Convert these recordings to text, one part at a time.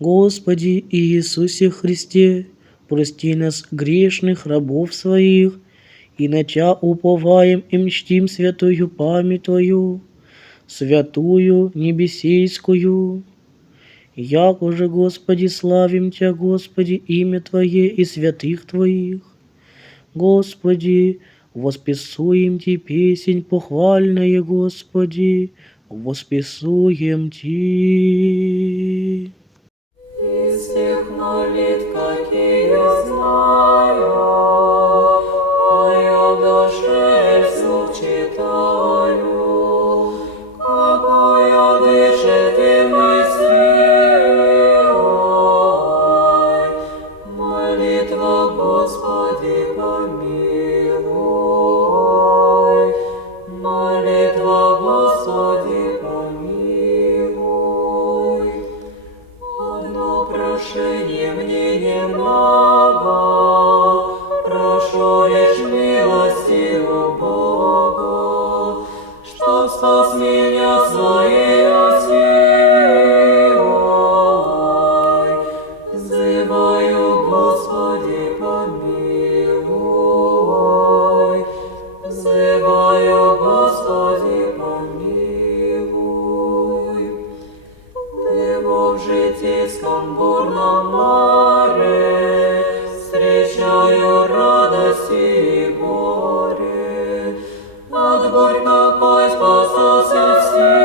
Господи Иисусе Христе, прости нас, грешных рабов своих, и на Тя уповаем и мчтим святую память Твою, святую небесейскую. Як уже, Господи, славим Тя, Господи, имя Твое и святых Твоих. Господи, воспесуем Ти песнь похвальная, Господи, воспесуем Ти. Из тех молитв, какие знаю, я в душе вслух читаю, какая дышит и силой. Молитва, Господи, помилуй, молитва, Господи, помилуй. Одно прошение мне немного, прошу лишь милости у Бога, чтоб спас меня своею силой. Взываю, Господи, помилуй, взываю, Господи, помилуй. Его в житейском бурном море встречаю радости и горе. От бурь какой спасался силой.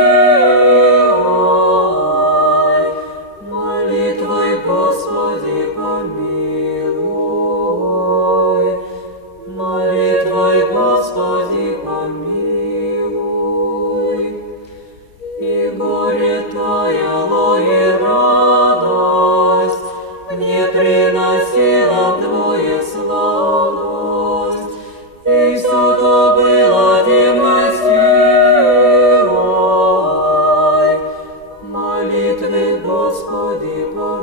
Молитвой, Господи, помилуй, молитвой, Господи, помилуй. И горе таяло, и радость мне приносила Твоя сладость, и все то было дивной силой. Молитвы, Господи, помилуй.